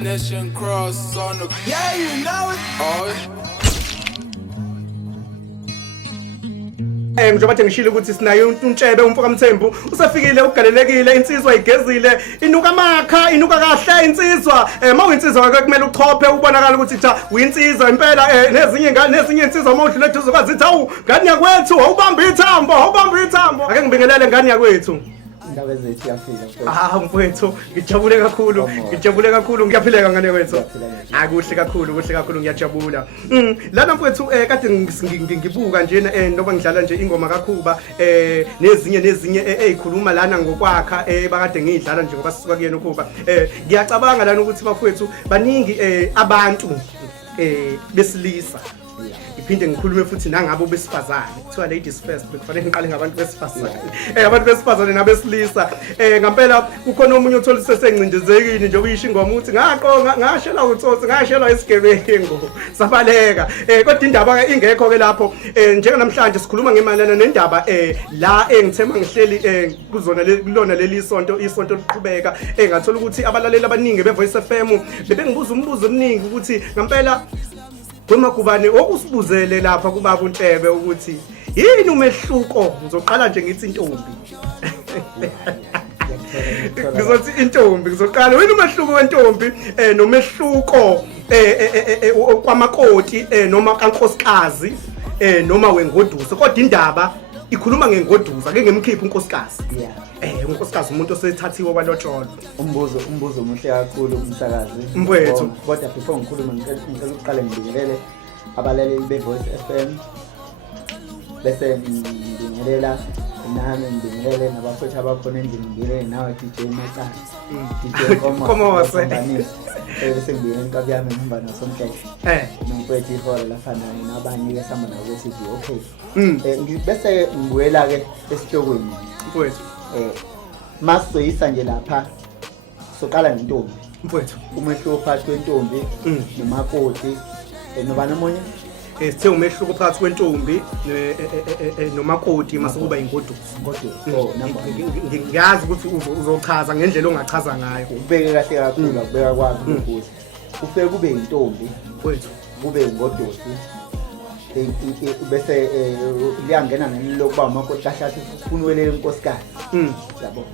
Nation cross on the yeah, you know it. Oh. Njengoba ngishilo ukuthi sinayo uNtshebe umfoka Mthembu usafikile ugalelekile insizwa igezile inuka amakha inuka kahle insizwa mawuyinsizwa ke kumele uchophe ubonakala ukuthi cha uyinsizwa impela nezinye insizwa mawudlule eduze kwazi ukuthi awu ngani yakwethu awubamba ithambo ake ngibingelele ngani yakwethu indaba ezithi yafika mfowethu ngijabule kakhulu ngiyaphileka ngane wethu kuhle kakhulu ngiyajabula lana mfowethu kade ngibuka nje noma ngidlala nje ingoma kaKhuba nezinye ezikhuluma lana ngokwakha bakade ngidlala nje ngoba sisuka kuyena uKhuba ngiyacabanga lana ukuthi bafowethu baningi abantu besilisa iphinde ngikhulume futhi nangabo besifazane kuthiwa ladies first bekufanele ngiqale ngabantu besifazane abantu besifazane nabesilisa ngempela kukhona umunye uthola sesengcindezekile nje uyisho ingoma uthi ngashela utsotsi ngashela isigebengu sabaleka kodwa indaba ingekho ke lapho njengamhlanje sikhuluma ngemalana nendaba la engithema ngihleli kulona leli isonto liqhubeka ngathola ukuthi abalaleli abaningi beVoice FM bebengibuza umbuzo omningi ukuthi ngempela Kumakubane okusibuzele lapha kubaba uNtshebe ukuthi yini umehluko ngizoqala nje ngithi intombi ngizoqala yini umehluko wentombi nomehluko kwamakoti noma kaNkosikazi noma wengoduso kodwa indaba ikhuluma ngengoduso ake ngemkhipha uNkosikazi uNkosikazi umuntu osethathiwe kwalotsholwa umbuzo omuhle kakhulu umsakazi mfowethu kodwa before ngikhuluma ngicela uqale ngibingelele abalaleli beVoice FM bese ngibingelela nami ngibingelele nabafowethu abakhona endlini ngibingelele nawe DJ Makasi DJ Komose bese ngibingelela inkabi yami ngihamba naSomhlehla nomfowethu ihora lafanayo nabanye ke samba nabo bethi okay bese ngibuyela ke esihlokweni mfowethu masoyisa nje lapha soqala ngentombi mfowethu umehluko phakathi kwentombi nomakoti nobani omunye sithe umehluko phakathi kwentombi nomakoti masekuba ingoduso ngiyazi ukuthi uzochaza ngendlela ongachaza ngayo ubeke kahle kakhulu akubeka kwazi ukuthi ufike kube intombi mfowethu kube ingoduso bese liyangena nelokuba umakoti kahlathi ufuna uwelele inkosikazi yabo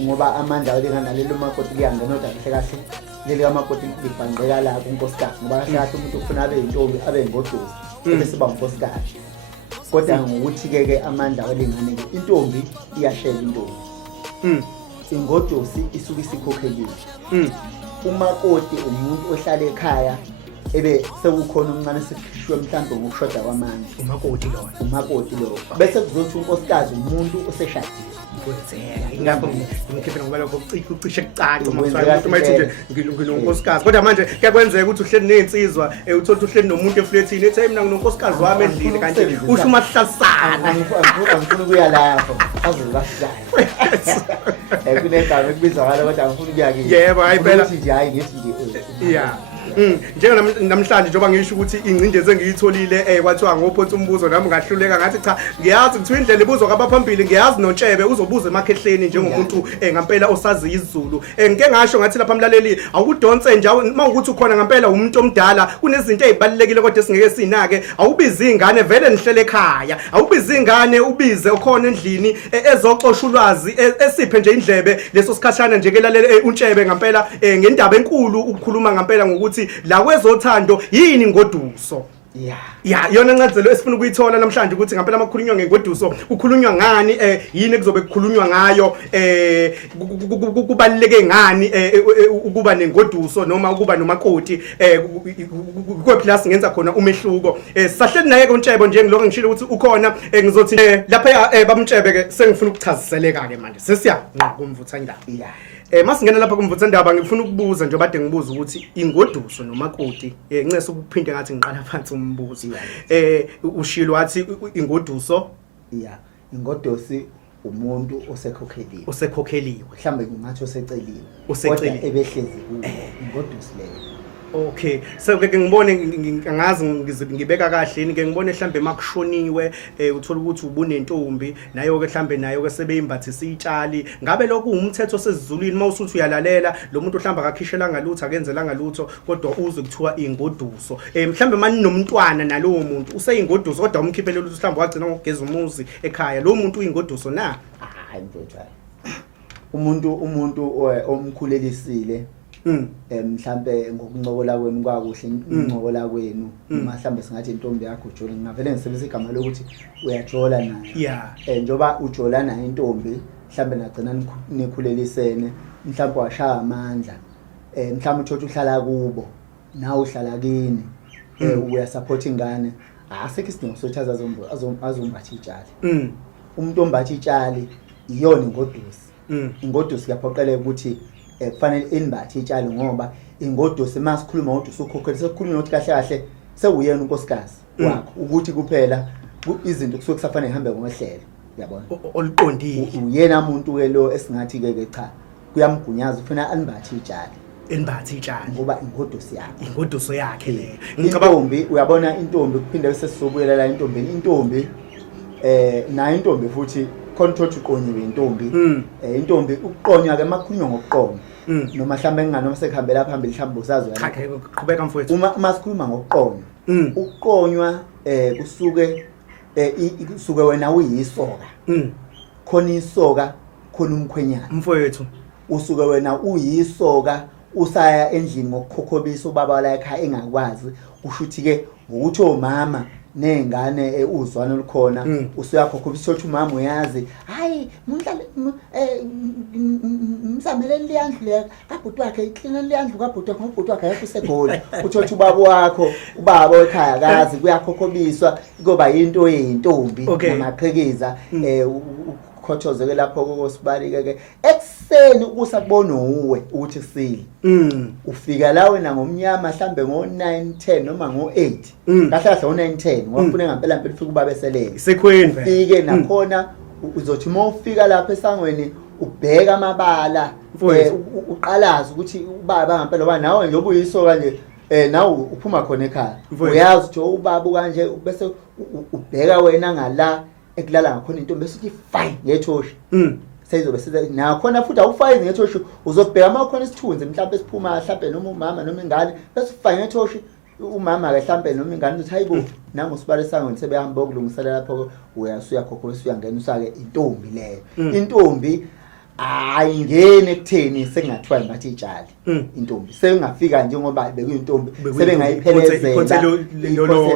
ngoba amandla alinganalelo makoti liyangena kodwa kahle leli kamakoti libhanqeka la kunkosikazi ngoba kahle umuntu ufuna abe intombi abe ingoduso bese ba unkosikazi kodwa ngokuthi ke amandla alingane intombi iyashela intombi ingoduso isuke isikhokheliwe umakoti umuntu ohlala ekhaya ebe sekukhona umncane sekukhishwe mhlambe ngokushoda kwamandla umakoti lo bese kuzothi unkosikazi umuntu oseshadile kwenzeka ingakho ngikhiphela ngoba lokho ucishe kucaca uma kuthiwa umuntu mayithi nje nginonkosikazi kodwa manje kuyakwenzeka ukuthi uhleli nezinsizwa uthola uhleli nomuntu efletini ethi mina nginonkosikazi wami endlini kanti usho umahlalisana angifuna ukuya lapho azolasizayo kunegama ekubizakala kodwa angifuna ukuya kiyo yebo hayi phela nje hayi ngithi nje yeah njengamhlanje njoba ngisho ukuthi ingcindezi engiyitholile kwathiwa ngophotha umbuzo nami ngahluleka ngathi cha ngiyazi ukuthi indlela ibuzwa kwabaphambili ngiyazi noNtshebe uzobuza emakhehleni njengomuntu ngempela osazi isiZulu ngike ngasho ngathi lapha mlaleli awudonse nje mawukuthi ukhona ngempela umuntu omdala kunezinto ezibalekile kodwa singeke sinake awubizi ingane vele nihlele ekhaya awubizi ingane ubize ukhona endlini ezoxosha ulwazi esiphe nje indlebe leso sikhashana nje kelalele uNtshebe ngempela ngendaba enkulu ukukhuluma ngempela ngokuthi la kwezothando yini ngoduso yona incazelo esifuna ukuyithola namhlanje ukuthi ngempela amakhulunywa ngengoduso kukhulunywa ngani yini kuzobe kukhulunywa ngayo kubaleke ngani ukuba nengoduso noma ukuba nomakoti kweplus ngenza khona umehluko sahleli naye koNtshebe nje ngiloko ngishilo ukuthi ukhona ngizothi lapha baMtshebe ke sengifuna ukuchaziseleka ke manje sesiya kumvutha indaba masingena lapha kumvutha indaba ngifuna ukubuza nje bade ngibuza ukuthi ingoduso nomakoti ngicela ukuphinde ngathi ngiqala phansi umbuzo ushilo wathi ingoduso ingodusi umuntu osekhokheliwe mhlambe ngathi oseceliwe kodwa ebehlezi ingodusi leyo Okay, so ke ngibone ngazi ngibeka kahle ke ngibone mhlambe makushoniwe uthola ukuthi ubunentombi nayo ke mhlambe nayo ke sebeyimbathisa itshali ngabe lokhu umthetho sezizulwini mawusuthi uyalalela lo muntu mhlamba akakhishela ngalutho akenzela ngalutho kodwa uzwe kuthiwa ingoduso mhlambe manje nomntwana nalowo muntu useyingoduso kodwa umkhiphele ukuthi mhlamba wagcina ngokugeza umuzi ekhaya lo muntu uyingoduso na hayi mfowethu umuntu omkhulelisile mhlambe ngokuncokola kwenu kwakuhle incokola kwenu mhlambe singathi intombi yakho ujola ngavele ngisebenzisa igama lokuthi uyajola nayo njoba ujola nayo intombi mhlambe nagcina nikhulelisene mhlambe washaya amandla mhlambe uthotha uhlala kubo nawe uhlala kini uya support ingane asekho isidingo sokuthi azombathi itshali umuntu ombathi itshali iyona ingodusi kuyaphoqeleka ukuthi kufanele inbathi itshali ngoba ingodusi masikhuluma ngodusi ukhokhela sekukhuluma ukuthi kahle kahle sewuyena unkosikazi wakho ukuthi kuphela izinto kusuke kusafanele ihambe ngohlelo uyabona oluqondile uyena umuntu ke lo esingathi ke cha kuyamgunyaza ufuna anbathi itshali ngoba ingoduso yakhe le intombi uyabona intombi kuphinde bese sizobuyelela la intombi na intombi futhi control uqonyiwe intombi ukuqonywa ke makukhulunywa ngokuqonywa noma mhlambe noma sekuhambela phambili mhlambe usazi cha qhubeka mfowethu uma sikhuluma ngokuqonywa ukuqonywa kusuke wena uyisoka khona isoka khona umkhwenyana mfowethu usuke wena uyisoka usaya endlini ngokukhokhobisa ubaba la ekhaya engakwazi kushuthi ke ukuthi omama nengane uzwana olukhona usuyakhokhobisa ukuthi umama uyazi hayi mhlale msamele liyandlu le kabhuti wakhe iclean liyandlu kabhuti wakhe ngobhuti wakhe ayekho segoli uthothi ubaba ekhaya akazi kuyakhokhobiswa kuba into yintombi namaqhekeza khothozeke lapho kokosibalike ke ekseni ukusabona uwe ukuthi kusile ufika la wena ngomnyama mhlambe ngo9:10 noma ngo8 kahle kahle ngo9:10 ngofuna ngempela ufika ubaba eselele sekhweni ufike nakhona uzothi mawufika lapha esangweni ubheka amabala uqalaza ukuthi ubaba ngempela oba nawe nje obuyisoka nje nawe uphuma khona ekhaya uyazi ukuthi ubaba kanje bese ubheka wena ngala ekulala ngakhona intombi bese fine ngethoshi seyizobe na khona futhi awufine ngethoshi uzobheka makhona isithunzi mhlawumbe siphuma mhlawumbe noma umama noma ingane bese fine ngethoshi umama ke mhlawumbe noma ingane uthi hayibo nangu sibale sangweni sebehamba ukulungiselela lapho uyakhokhulisa uyangena usake intombi leyo intombi ayingene ekutheni sengathiwa imbathi itshali intombi sengafika nje ngoba bekuyintombi sebengayiphelezela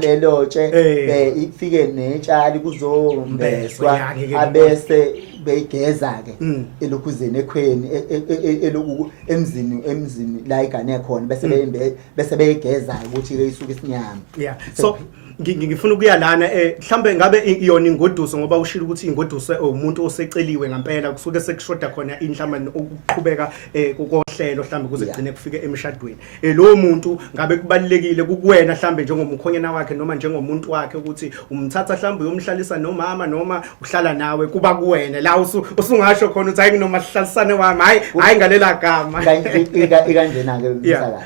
lelotshe ifike netshali kuzombeswa abese beyigeza ke elokhuzeni ekhweni eloku emzini la igane khona bese beyigeza ukuthi ke isuke isinyama so ngifuna ukuya lana mhlambe ngabe iyona ingoduso ngoba ushilo ukuthi ingoduso umuntu oseceliwe ngempela kusuke sekushoda khona inhlamba ukuqhubeka kohlelo mhlambe kuze kugcine kufike emshadweni lo muntu ngabe kubalekile kukuwena mhlambe njengomkhonyana wakhe noma njengomuntu wakhe ukuthi umthatha mhlambe uyomhlalisa nomama noma uhlala nawe kuba kuwena la usungasho khona ukuthi hayi noma sihlalisane wami hayi ngalela gama ikanjena ke umsakazi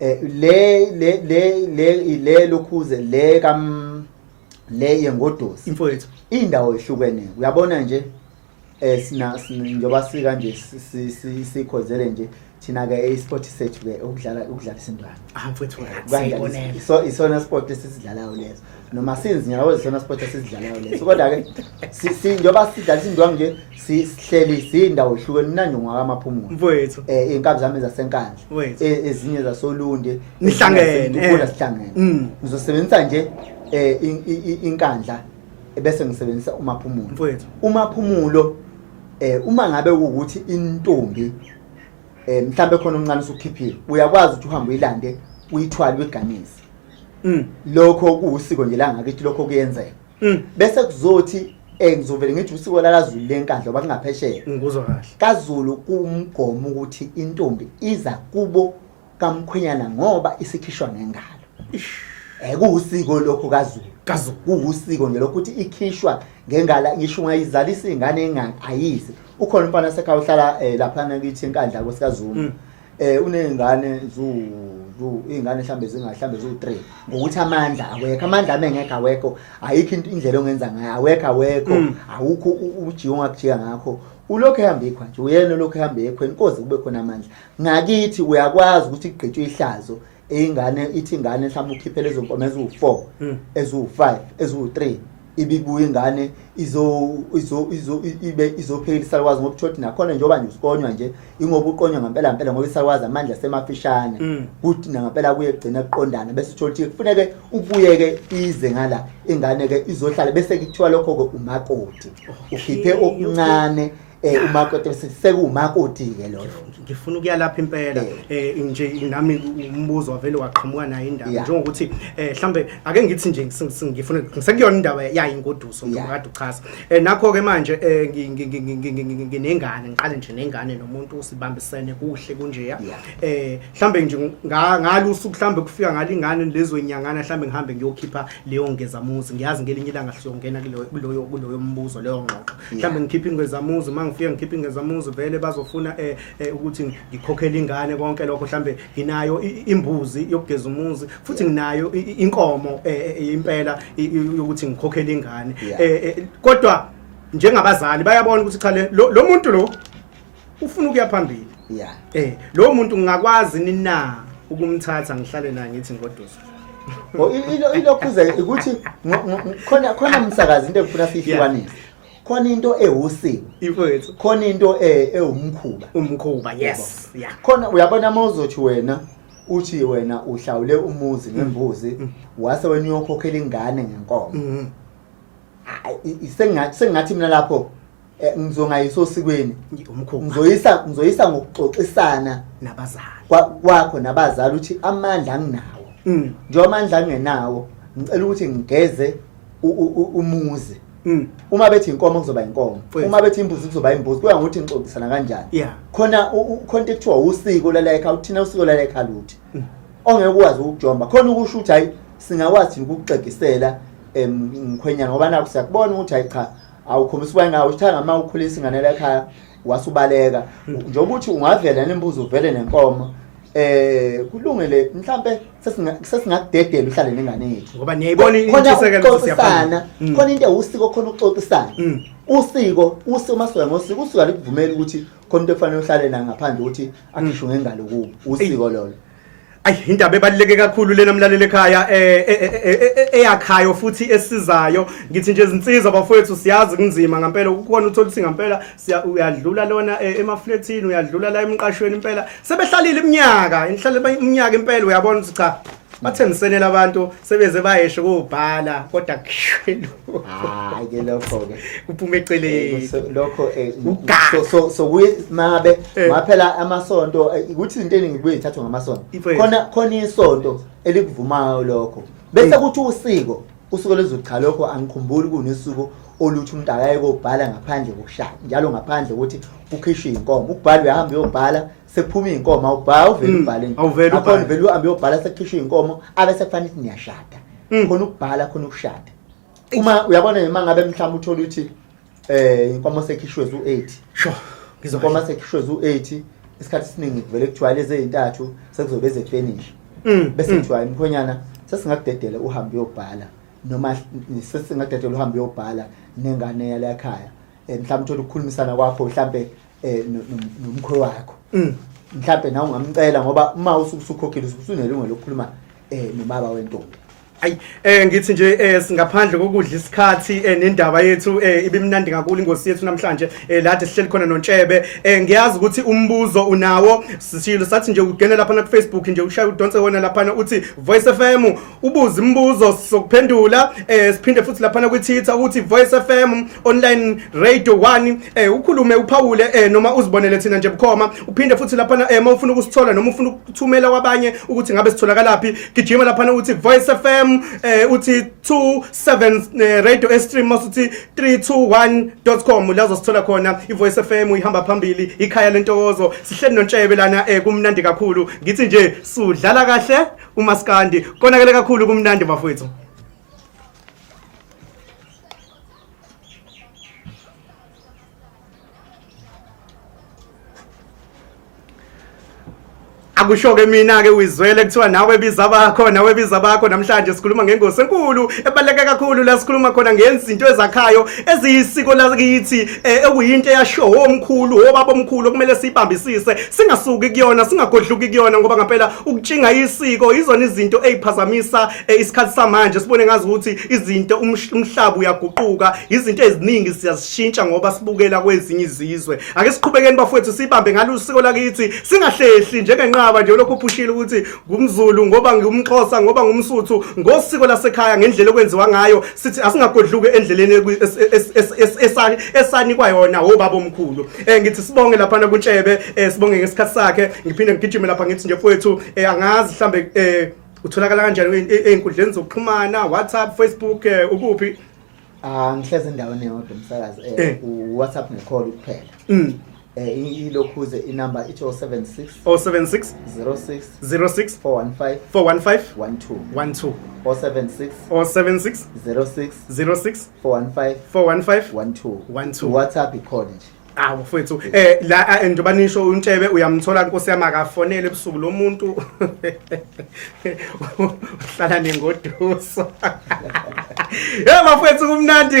le lokhuze le yengodusi imfowethu indawo ehlukene uyabona nje njoba sika nje sikhozele nje thina ke esport sethu ke ukudlala isindwana mfowethu so isona sport esisidlalayo leso noma sinzinyawo isona sport esisidlalayo leso kodwa ke njoba sidlala isindwana nje sihleli sindawo ehlukene nanjengwa kamaphumulo mfowethu inkabi zami zasenkandla ezinye zasolunde nihlangene sihlangene ngizosebenzisa nje inkandla bese ngisebenzisa umaphumulo mfowethu umaphumulo uma ngabe ukuthi intombi mhlambe khona omncane usukhiphile uyakwazi ukuthi uhambe uyilande uyithwale kweganisi lokho kuusiko nje la ngakithi lokho kuyenzeka bese kuzothi ngizovela ngithi usiko la kaZulu lenkandla oba kungaphesheya ngikuzwa kahle kaZulu kumgomo ukuthi intombi iza kubo kamkhwenyana ngoba isikhishwa ngengalo kuusiko lokho kaZulu kuusiko nje lokuthi ikhishwa ngengala ngisho ungayizalisa ingane engane ayisi ukhona umfana sekhaya uhlala lapha nakithi enkandla kwesikaZulu unengane ingane mhlambe zingahlambe zu3 ngokuthi amandla awekho amandla amengeke awekho ayikho indlela ongenza ngayo awekho awukho ujiyo ongakujika ngakho ulokho ehamba ikhwa nje uyena lokho ehamba ekhweni inkosi kube khona amandla ngakithi uyakwazi ukuthi igqitshwe ihlazo ingane ithi ingane mhlawumbe ukhiphe lezo nkomo ezu4 ezu5 ezu3 ibibuya ingane izophela isalwazi ngoba uthi nakhona njengoba nje usikonywa nje ingoba uqonywa ngempela ngoba isalwazi amandla semafishane kuthi ngempela kuye kugcina kuqondana bese uthola ukuthi kufuneke ubuyeke ize ngala ingane ke izohlala bese kuthiwa lokho ke umakoti ukhiphe okuncane umakoti sekumakoti ke lo ngifuna ukuya lapha impela nje nami umbuzo wavele waqhamuka nayo indaba njengokuthi mhlambe ake ngithi nje ngifuna ngisekuyona indaba yayi ingoduso ngokade uchasa nakho ke manje nginengane ngiqale nje nengane nomuntu usibambisene kuhle kunje mhlambe nje ngalusuku mhlambe kufika ngalingane lezo inyangana mhlambe ngihambe ngiyokhipha leyo ngezamuzi ngiyazi ngelinye ilanga siyongena kuloyo mbuzo leyo ngqoqo mhlambe ngikhipha ingezamuzi mangifika ngikhipha ingezamuzi vele bazofuna ukuthi ngikhokhela ingane konke lokho mhlambe nginayo imbuzi yokugeza umuzi futhi nginayo inkomo impela ukuthi ngikhokhela ingane kodwa njengabazali bayabona ukuthi cha lo muntu lo ufuna ukuya phambili lo muntu ngingakwazi nina ukumthatha ngihlale naye ngithi ngoduso ilokhuze ukuthi khona umsakazi into ekufuna sihlukanise khona into ehusiko ifethu khona into umkhuba yes khona uyabona mawuzothi wena uthi wena uhlawule umuzi ngembuzi wase wena uyokhokhela ingane ngenkomo sengathi mina lapho ngizongayiso sikweni ngizoyisa ngokuxoxisana nabazali kwakho nabazali uthi amandla anginawo nje amandla angenawo ngicela ukuthi ngigeze umuzi uma bethi inkomo kuzoba inkomo uma bethi imbuzi kuzoba imbuzi kuya ngokuthi ngixoxisana kanjani khona into ekuthiwa usiko lala ekhaya uthina usiko lala ekhaya luthi ongeke ukwazi ukujomba khona ukusho ukuthi hayi singakwazi ukuxegisela mkhwenyana ngoba nakho siyakubona ukuthi hayi cha awukhombisa ubani ngawo uthanga uma ukhulisa ingane la ekhaya wasubaleka njengoba uthi ungavela nembuzi uvele nenkomo kulungile mhlambe sesingakudedela uhlale nengane yethu ngoba niyayibona intshisekelo siyafana khona into usiko khona uxoxisana usiko masoya ngosiko usiko alikuvumela ukuthi khona into efanele uhlale na ngaphandle ukuthi akhishwe ngengalo kubo usiko lolo ayi indaba ebaluleke kakhulu lena mlaleli ekhaya eyakhayo futhi esizayo ngithi nje izinsiza bafowethu siyazi kunzima ngempela ukukhona uthola ukuthi ngempela uyadlula lona emafletini uyadlula la emqashweni impela sebehlalile iminyaka impela uyabona ukuthi cha bathengisenela abantu sebeze bayeshe kubhala kodwa kushilo hayi ke lokho ke uphume eceleni lokho so kuyimabe ngaphela amasonto ukuthi izinto eningi kubuye ithathwe ngamasonto khona isonto elikuvumayo lokho bese kuthi usiko lezocha lokho angikhumbuli kunesuku oluthi umuntu akayeke ukubhala ngaphandle kokushaya njalo ngaphandle ukuthi ukhishwe inkomo ukubhala uyahamba uyobhala sekuphuma inkomo awubhala uvela ubhaleni akhona vele uhambe uyobhala sekukhishwe inkomo abese kufanele ukuthi niyashada khona ukubhala khona ukushada uma uyabona nje mangabe mhlawumbe uthola ukuthi inkomo sekhishwe zu8 sure inkomo sekhishwe zu8 isikhathi esiningi vele kuthiwa lezi ezintathu sekuzobe ezefinish bese kuthiwa imkhonyana sesingakudedela uhambe uyobhala noma sesingadedela uhambe uyobhala nengane yala ekhaya mhlawumbe uthola ukukhulumisana kwakho mhlawumbe nomkhwe wakho mhlawumbe nawe ungamcela ngoba uma usukhokhile usunelungelo lokukhuluma nobaba wentombi Ayi ngithi nje singaphandle kokudla isikhathi nendaba yethu ibimnandi kakhulu ingosi yethu namhlanje la sihleli khona noNtshebe ngiyazi ukuthi umbuzo unawo sishilo sathi nje ugena lapha na Facebook nje ushaya udonse wona lapha uthi Voice FM ubuza imibuzo sokuphendula siphinde futhi lapha ku Twitter uthi Voice FM online radio 1 ukhulume uphawule noma uzibonele thina nje bukhoma uphinde futhi lapha uma ufuna ukusithola noma ufuna ukuthumela kwabanye ukuthi ngabe sitholakala laphi gijima lapha uthi Voice FM uthi 27 radio stream uthi 321.com lazo sithola khona iVoice FM ihamba phambili ikhaya lentokozo sihleli noNtshebe lana kumnandi kakhulu ngithi nje sudlala kahle uMaskandi konakele kakhulu kumnandi bafowethu Akusho-ke mina-ke uyizwele kuthiwa nawe biza bakho namhlanje sikhuluma ngengosi enkulu ebaluleke kakhulu la sikhuluma khona ngezinto ezakhayo eziyisiko lakithi ekuyinto eyashowo omkhulu obaba omkhulu okumele siyibambisise singasuki kuyona singagodluki kuyona ngoba ngempela ukutshinga isiko izona izinto eziphazamisa isikhathi samanje sibone ngazi ukuthi izinto umhlaba uyaguquka izinto eziningi siyazishintsha ngoba sibukela kwezinye izizwe ake siqhubekeni bafowethu sibambe ngalo usiko lakithi singahlehli njengenqaba nje lokho uphushile ukuthi ngumZulu ngoba ngumXhosa ngoba ngumSuthu ngosiko lasekhaya ngendlela okwenziwa ngayo sithi asingagodluke endleleni esanikwa yona obaba omkhulu ngithi sibonge lapha kuTshebe sibonge ngesikhathi sakhe ngiphinde ngigijime lapha ngithi nje mfowethu angazi mhlambe utholakala kanjani einkundleni zokuxhumana WhatsApp Facebook ukuphi ngihlezi endaweni yodwa umsakazi WhatsApp necall kuphela ilokhuze inamba ithi 076 06 415 12 076 06 415 12 WhatsApp ikhona nje mfowethu la njengoba nisho uNtshebe uyamthola Nkosi yami akafonele ebusuku lo muntu uhlala nengoduso bafowethu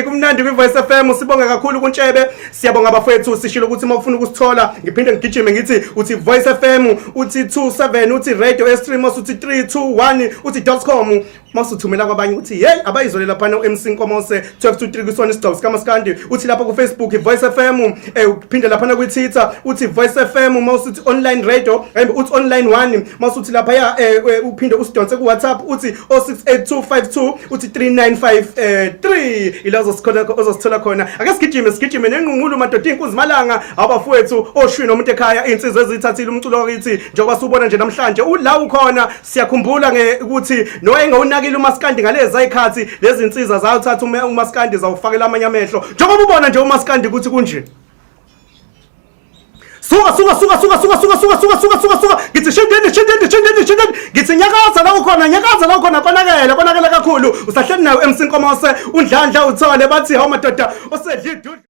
kumnandi kwiVoice FM sibonga kakhulu kuNtshebe siyabonga bafowethu sishilo ukuthi mawufuna ukusithola ngiphinde ngigijime ngithi uthi Voice FM uthi 27 uthi Radio Stream uthi 321 uthi .com masuthumela kwabanye uthi hey abayizolela phana uMC Nkomose 1223 kusona isigcawu sikaMaskandi uthi lapha kuFacebook Voice FM uphinde lapha kuTwitter uthi Voice FM mawusuthi online radio uthi online 1 mawusuthi lapha ya uphinde usidonse kuWhatsApp uthi 068252 uthi 3953 ilazo sikhona ozosithola khona ake sigijime nenqunqulu madoda inkunzi malanga abafowethu oshwini umuntu ekhaya insizwe ezithathile umculo wakithi njengoba subona nje namhlanje ula ukhona siyakhumbula ukuthi nowayengaunakile uMaskandi ngalezi ayikhathi lezi insizwa zawuthatha uMaskandi zawufakela amanye amehlo njengoba ubona nje uMaskandi ukuthi kunje suka ngithi shindeni ngithi nyakaza la ukhona konakele kakhulu usahleli nayo MC Nkomose undlandla uthole bathi hawu madoda osedla